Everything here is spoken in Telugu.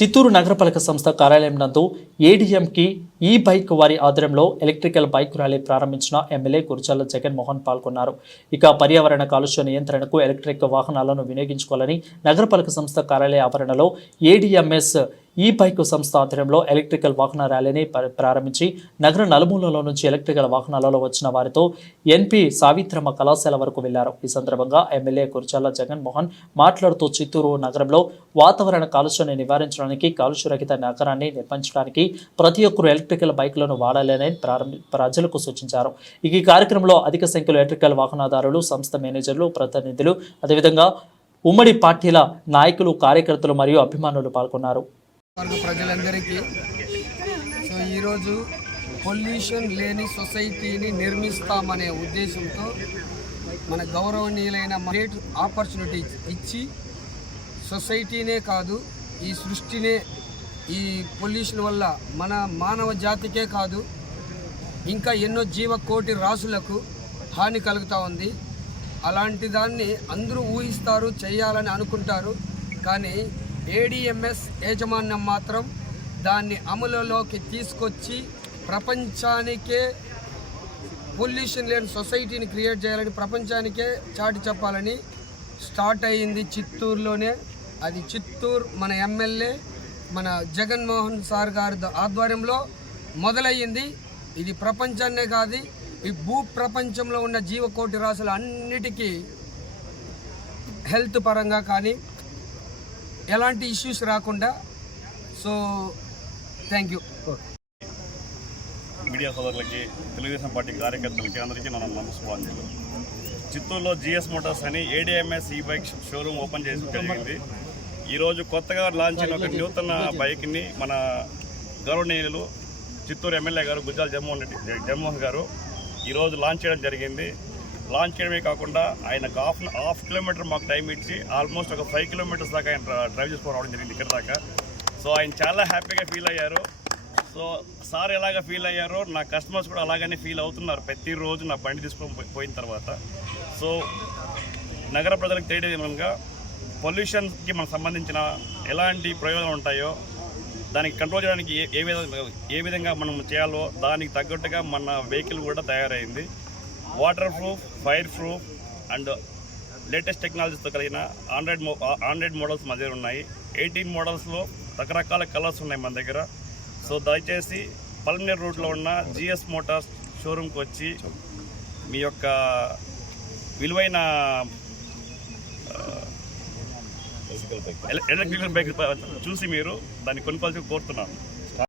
చిత్తూరు నగరపాలక సంస్థ కార్యాలయం నందు ఏడీఎంకి ఈ బైక్ వారి ఆధ్వర్యంలో ఎలక్ట్రికల్ బైక్ ర్యాలీ ప్రారంభించిన ఎమ్మెల్యే కుర్చాల జగన్మోహన్ పాల్గొన్నారు. ఇక పర్యావరణ కాలుష్య నియంత్రణకు ఎలక్ట్రిక్ వాహనాలను వినియోగించుకోవాలని నగరపాలక సంస్థ కార్యాలయ ఆవరణలో ఏడీఎంఎస్ ఈ బైక్ సంస్థ ఆధ్వర్యంలో ఎలక్ట్రికల్ వాహన ర్యాలీని ప్రారంభించి నగర నలుమూలలో నుంచి ఎలక్ట్రికల్ వాహనాలలో వచ్చిన వారితో ఎన్పి సావిత్రమ్మ కళాశాల వరకు వెళ్ళారు. ఈ సందర్భంగా ఎమ్మెల్యే కుర్చాల జగన్మోహన్ మాట్లాడుతూ చిత్తూరు నగరంలో వాతావరణ కాలుష్యాన్ని నివారించడానికి కాలుష్యరహిత నగరాన్ని నిర్మించడానికి ప్రతి ఒక్కరు ఎలక్ట్రికల్ బైక్లను వాడాలని ప్రారంభ ప్రజలకు సూచించారు. ఈ కార్యక్రమంలో అధిక సంఖ్యలో ఎలక్ట్రికల్ వాహనదారులు సంస్థ మేనేజర్లు ప్రతినిధులు అదేవిధంగా ఉమ్మడి పార్టీల నాయకులు కార్యకర్తలు మరియు అభిమానులు పాల్గొన్నారు. వర్గ ప్రజలందరికీ. సో ఈరోజు పొల్యూషన్ లేని సొసైటీని నిర్మిస్తామనే ఉద్దేశంతో మన గౌరవనీయులైన గ్రేట్ ఆపర్చునిటీ ఇచ్చి సొసైటీనే కాదు ఈ సృష్టినే ఈ పొల్యూషన్ వల్ల మన మానవ జాతికే కాదు ఇంకా ఎన్నో జీవకోటి రాసులకు హాని కలుగుతూ ఉంది. అలాంటి దాన్ని అందరూ ఊహిస్తారు చేయాలని అనుకుంటారు. కానీ ఏడిఎంఎస్ యాజమాన్యం మాత్రం దాన్ని అమలులోకి తీసుకొచ్చి ప్రపంచానికే పొల్యూషన్ లేని సొసైటీని క్రియేట్ చేయాలని ప్రపంచానికే చాటి చెప్పాలని స్టార్ట్ అయ్యింది చిత్తూరులోనే. అది చిత్తూరు మన ఎమ్మెల్యే మన జగన్మోహన్ సార్ గారి ఆధ్వర్యంలో మొదలయ్యింది. ఇది ప్రపంచాన్నే కాదు ఈ భూ ప్రపంచంలో ఉన్న జీవకోటి రాశులు అన్నిటికీ హెల్త్ పరంగా కానీ ఎలాంటి ఇష్యూస్ రాకుండా సో థ్యాంక్ యూ మీడియా సోదరులకి తెలుగుదేశం పార్టీ కార్యకర్తలకి అందరికీ నా నమస్కారాలు. చిత్తూరులో జిఎస్ మోటార్స్ అని ఏడిఎంఎస్ ఈ బైక్ షోరూమ్ ఓపెన్ చేసి జరిగింది. ఈరోజు కొత్తగా లాంచ్ అయిన ఒక నూతన బైక్ని మన గౌరవనీయులు చిత్తూరు ఎమ్మెల్యే గారు గుజ్జాల జగన్మోహన్ రెడ్డి జగన్మోహన్ గారు ఈరోజు లాంచ్ చేయడం జరిగింది. లాంచ్ చేయడమే కాకుండా ఆయనకు హాఫ్ హాఫ్ కిలోమీటర్ మాకు టైం ఇచ్చి ఆల్మోస్ట్ ఒక ఫైవ్ కిలోమీటర్స్ దాకా ఆయన డ్రైవ్ చేసుకొని రావడం జరిగింది ఇక్కడ దాకా. సో ఆయన చాలా హ్యాపీగా ఫీల్ అయ్యారు. సో సార్ ఎలాగ ఫీల్ అయ్యారో నా కస్టమర్స్ కూడా అలాగనే ఫీల్ అవుతున్నారు. ప్రతిరోజు నా బండి తీసుకొని పోయిన తర్వాత. సో నగర ప్రజలకు తెలియదు ఏమనగా పొల్యూషన్కి మనకు సంబంధించిన ఎలాంటి ప్రయోజనాలు ఉంటాయో దానికి కంట్రోల్ చేయడానికి ఏ ఏ విధంగా ఏ విధంగా మనం చేయాలో దానికి తగ్గట్టుగా మన వెహికల్ కూడా తయారైంది. Water proof fire proof and latest టెక్నాలజీతో కలిగిన ఆండ్రాయిడ్ మో ఆండ్రాయిడ్ మోడల్స్ మా దగ్గర ఉన్నాయి. ఎయిటీన్ మోడల్స్లో రకరకాల కలర్స్ ఉన్నాయి మన దగ్గర. సో దయచేసి పల్మనేర్ రూట్లో ఉన్న జిఎస్ మోటార్స్ షోరూమ్కి వచ్చి మీ యొక్క విలువైన ఎలక్ట్రికల్ బైక్ చూసి మీరు దాన్ని కొనుక్కోవాల్సి కోరుతున్నాను.